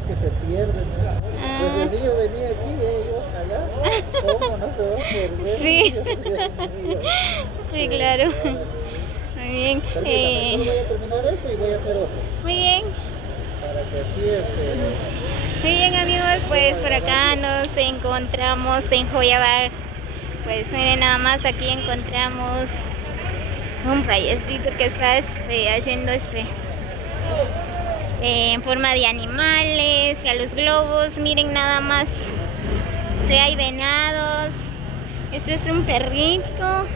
es que se pierden, ¿no? Pues el niño venía aquí y ellos allá. ¿Cómo no se va a perder? Sí. Dios mío. Sí, claro. Muy bien. Permítame, solo voy a terminar esto y voy a hacer otro. Muy bien. Para que así Muy bien, amigos, pues por acá nos encontramos en Joyabag. Pues miren, nada más aquí encontramos un payasito que está haciendo en forma de animales, y a los globos, miren nada más. Sí, hay venados. Este es un perrito.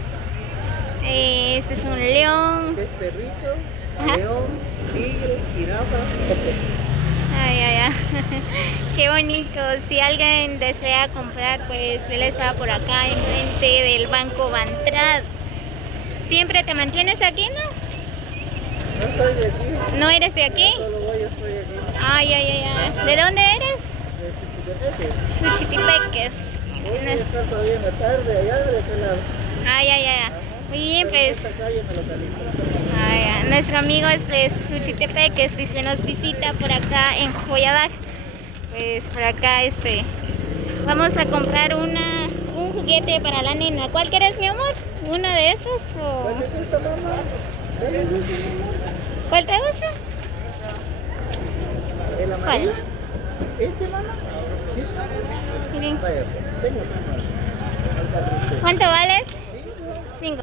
Este es un león. es perrito, Ajá. león, tigre, jirafa. Ay, ay, ay. Qué bonito. Si alguien desea comprar, pues él está por acá enfrente del Banco Bantrad. ¿Siempre te mantienes aquí, no? No soy de aquí. ¿No eres de aquí? Solo voy, estoy aquí. Ay, ay, ay, ay. ¿De dónde eres? De Suchitepeques. Suchitepeques. Voy a estar todavía en la tarde allá de aquel lado. Ay, ay, ay. Muy bien, Pero en pues. esta calle me localizo. Ay, ay. Nuestro amigo es de Suchitepeques y se nos visita por acá en Joyabag. Pues por acá vamos a comprar un juguete para la nena. ¿Cuál quieres, mi amor? ¿Uno de esos o ¿Cuál te gusta, mamá? ¿Cuál te gusta, mamá? cuál te gusta? ¿El ¿Cuál? amarillo? ¿Este, mamá? Sí. Miren. Vaya, tengo, mamá. ¿Cuánto vales? 5.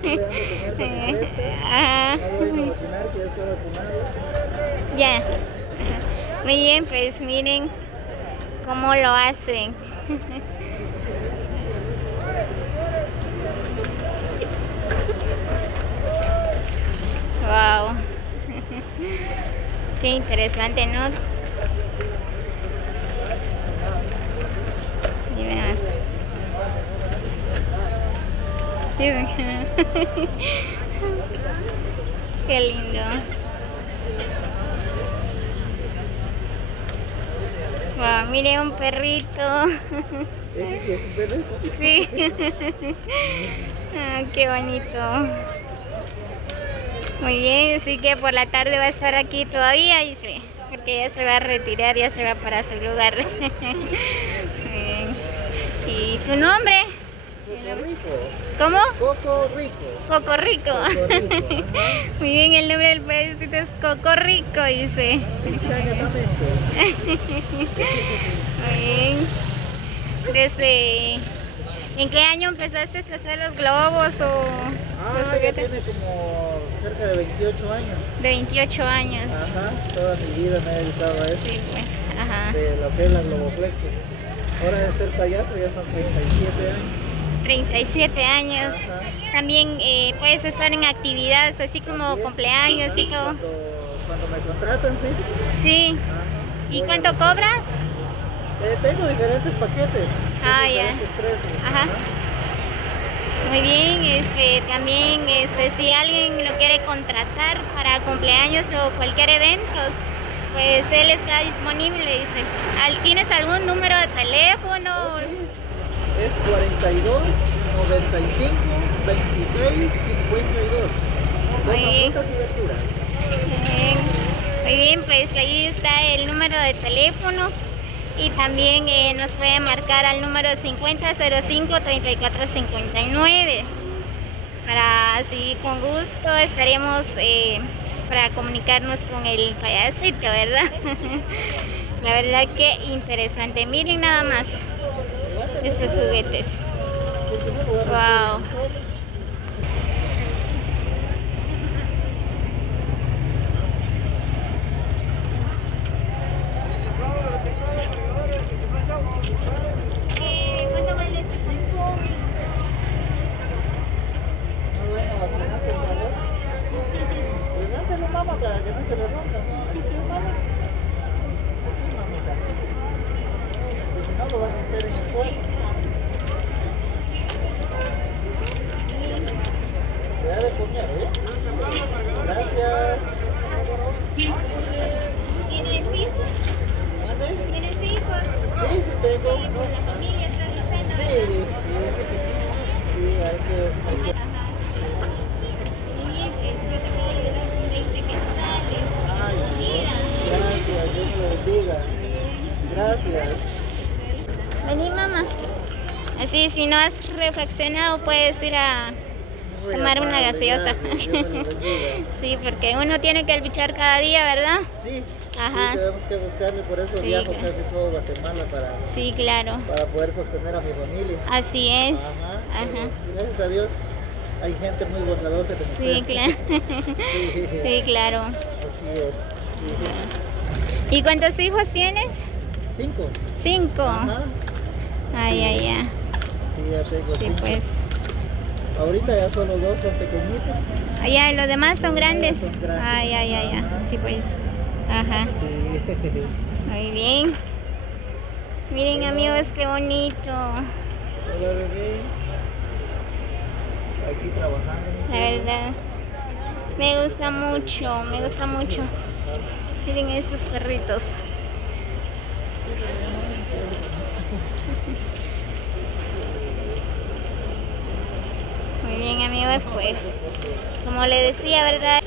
Ajá. No voy a vacunar, que ya está vacunado. Ya. Ajá. Muy bien, pues miren cómo lo hacen. Wow. Qué interesante, ¿no? Miren más. Miren. Qué lindo. Wow, mire un perrito. ¿Ese sí es un perrito? Sí. Ah, qué bonito. Muy bien, así que por la tarde va a estar aquí todavía, dice, porque ya se va a retirar, ya se va para su lugar. Muy bien. ¿Y tu nombre? Coco Rico. ¿Cómo? Coco Rico. Coco Rico. Coco Rico, ajá. Muy bien, el nombre del payasito es Coco Rico, dice. Exactamente. Muy bien. ¿En qué año empezaste a hacer los globos o los Ya juguetes? tiene como cerca de 28 años. De 28 años. Ajá, toda mi vida me he dedicado a eso. Sí, pues, ajá. De lo que es la globoplexia. Ahora de ser payaso ya son 37 años. 37 años. Ajá. También puedes estar en actividades así como También, cumpleaños y todo. Cuando me contratan, sí. Sí. Ajá. ¿Y Voy cuánto a- cobras? Tengo diferentes paquetes. Ah, de ya. diferentes precios. Ajá. Muy bien, también si alguien lo quiere contratar para cumpleaños o cualquier evento, pues él está disponible, dice. ¿Tienes algún número de teléfono? Sí. Es 42 95 26 52. Muy bien. Frutas y verduras. Bien. Muy bien, pues ahí está el número de teléfono y también nos puede marcar al número 5005-3459 para así con gusto estaremos para comunicarnos con el payasito, ¿verdad? La verdad que interesante. Miren nada más estos juguetes. Wow. ¿Cuánto vale este? No vayan a vacunar, por favor. Levántalo, mamá, para que no se le rompa, ¿no? Así, mamá. Así, mamita. Pues si no, lo van a meter en el suelo. Le da de comer, ¿eh? Gracias. ¿Tienes hijos? ¿Mande? ¿Tienes hijos? Sí, sí tengo. Sí, con la familia estás luchando. Sí, sí, hay que... Ajá. Muy bien, pues yo te puedo ayudar con 20 quetzales. Ay, Mira. gracias, Dios me lo bendiga. Gracias. Vení, mamá. Así, si no has reflexionado, puedes ir a Muy tomar una amable, gaseosa. gracias, Dios me lo bendiga. Sí, porque uno tiene que luchar cada día, ¿verdad? Sí, Ajá. sí, tenemos que buscarle, por eso Sí, viajo claro. casi todo Guatemala Sí, claro. para poder sostener a mi familia. Así es. Ajá, Ajá. pero gracias a Dios hay gente muy bondadosa como Sí, usted. claro. Sí, Sí, claro. así es. ¿Y cuántos hijos tienes? Sí. 5. 5. Ajá. Ay, ay, ay. Sí, ya tengo Sí, 5. pues. Ahorita ya solo 2 son pequeñitos. Allá, los demás son grandes. Son grandes. Ay, ay, ay, ay. Sí, pues. Ajá. Sí. Muy bien. Miren, amigos, qué bonito. Hola, bebé. Aquí trabajando. La verdad. Me gusta mucho, me gusta mucho. Miren estos perritos. Muy bien, amigos, pues como le decía, ¿verdad?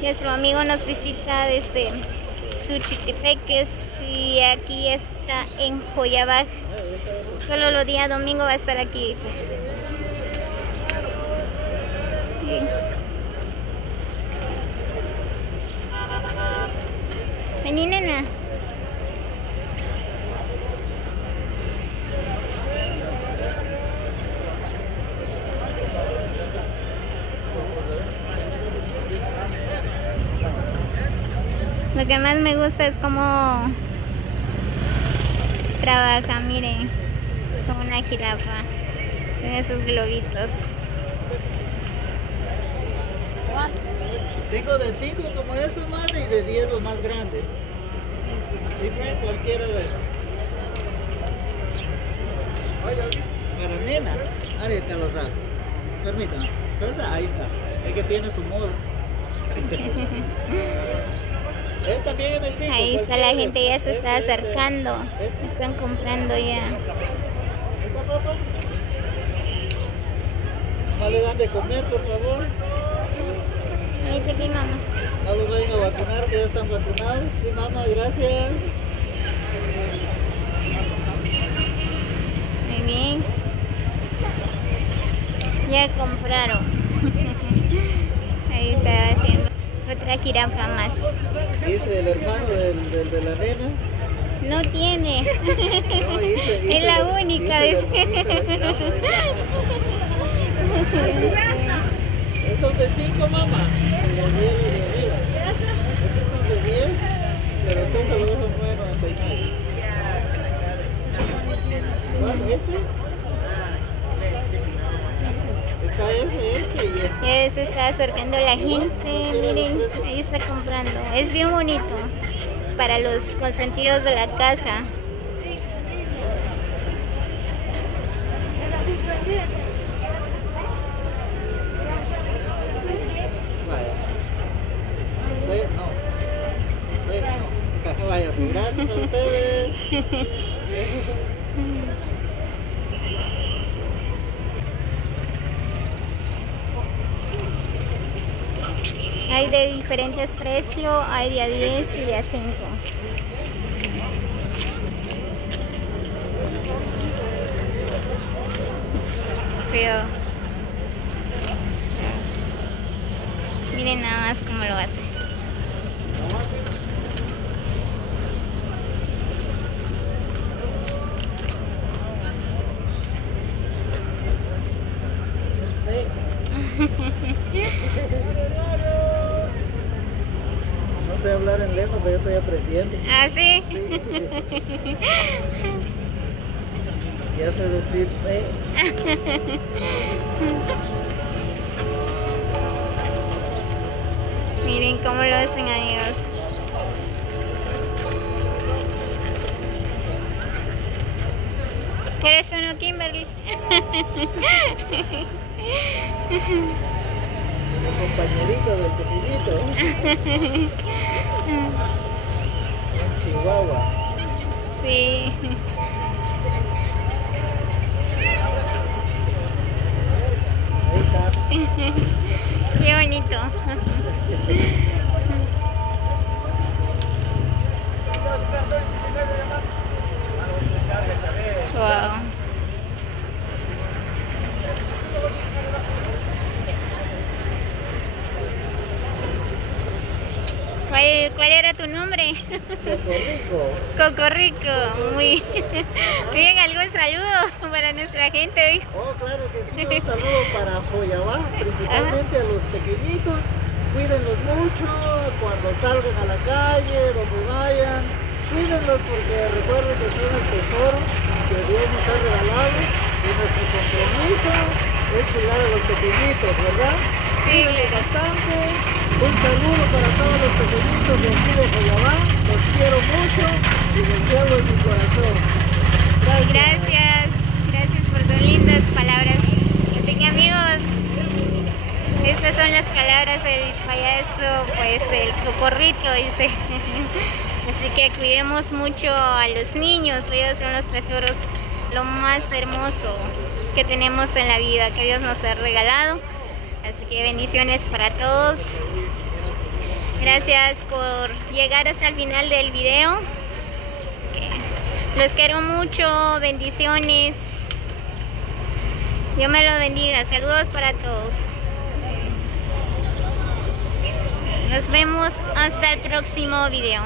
Nuestro amigo nos visita desde Suchitepeques y aquí está en Joyabaj. Solo los días domingo va a estar aquí, dice. Bien. Vení, nena. Lo que más me gusta es cómo trabaja, miren, como una jirafa, con esos globitos. Tengo de 5 como estos, madre, y de 10 los más grandes. Si trae cualquiera de esos. Para nenas, ahorita los hago. Permítame. Ahí está. Es que tiene su modo. Él también es de 5. Ahí está, la gente ya se está acercando, ese. están comprando ya. ¿Está, papá? No le dan de comer, por favor. Ahí está aquí, mamá. No los vayan a vacunar, que ya están vacunados. Sí, mamá, gracias. Muy bien. Ya compraron. Ahí está haciendo otra jirafa más. Dice el hermano de la nena. No tiene. No, Es la única. Esos de 5, mamá. Y los 10 de arriba. Estos son de 10, pero estos se los dejo 9.99. ¿Cuál? ¿Este? Está este y este. Ya se está acercando la gente. Miren, ahí está comprando. Es bien bonito para los consentidos de la casa. Vaya. Sí, no. Sí, no. Vaya, pues gracias a ustedes. Hay de diferentes precios, hay de a 10 y de a 5. Pero miren nada más cómo lo hace. No sé hablar en lengua, pero yo estoy aprendiendo. ¿Ah, sí? Ya sé decir sí. Miren cómo lo hacen, amigos. ¿Quieres uno, Kimberly? El compañerito del pequeñito. En Chihuahua. Sí. Ahí está. Qué bonito. ¿Cuál era tu nombre? Rico. Cocorrico, muy bien. ¿Algún saludo para nuestra gente? Oh, claro que sí, un saludo para Joyabá, principalmente a los pequeñitos. Cuídenlos mucho cuando salgan a la calle, donde vayan. Cuídenlos porque recuerden que son el tesoro que Dios nos ha regalado y nuestro compromiso es cuidar a los pequeñitos, ¿verdad? Sí, Cuídenlos bastante. Un saludo para todos los pequeñitos de aquí de Joyabá. Los quiero mucho y los llevo en mi corazón. Gracias por tus lindas palabras. Así que amigos, estas son las palabras del payaso, pues el Cocorrito dice. Así que cuidemos mucho a los niños, ellos son los tesoros, lo más hermoso que tenemos en la vida, que Dios nos ha regalado. Así que bendiciones para todos. Gracias por llegar hasta el final del video. Así que los quiero mucho, bendiciones. Dios me lo bendiga. Saludos para todos. Nos vemos hasta el próximo video.